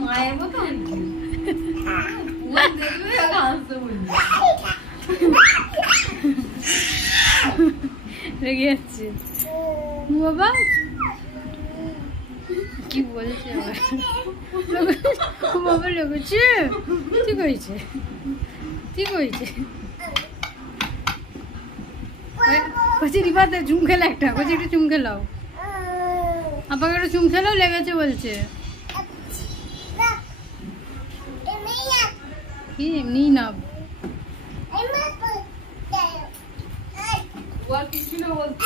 মায়ের মতো রেগে যাচ্ছে বাবা কি বলছে বাবা লেগেছে ঠিক হয়েছে ঠিক হয়েছে বলছি রিবাতে চুম খেলে একটা বলছি একটু চুম খেলাও আপাকে একটা চুম খেলাও লেগেছে বলছে কি এমনি না কিছু না বলতে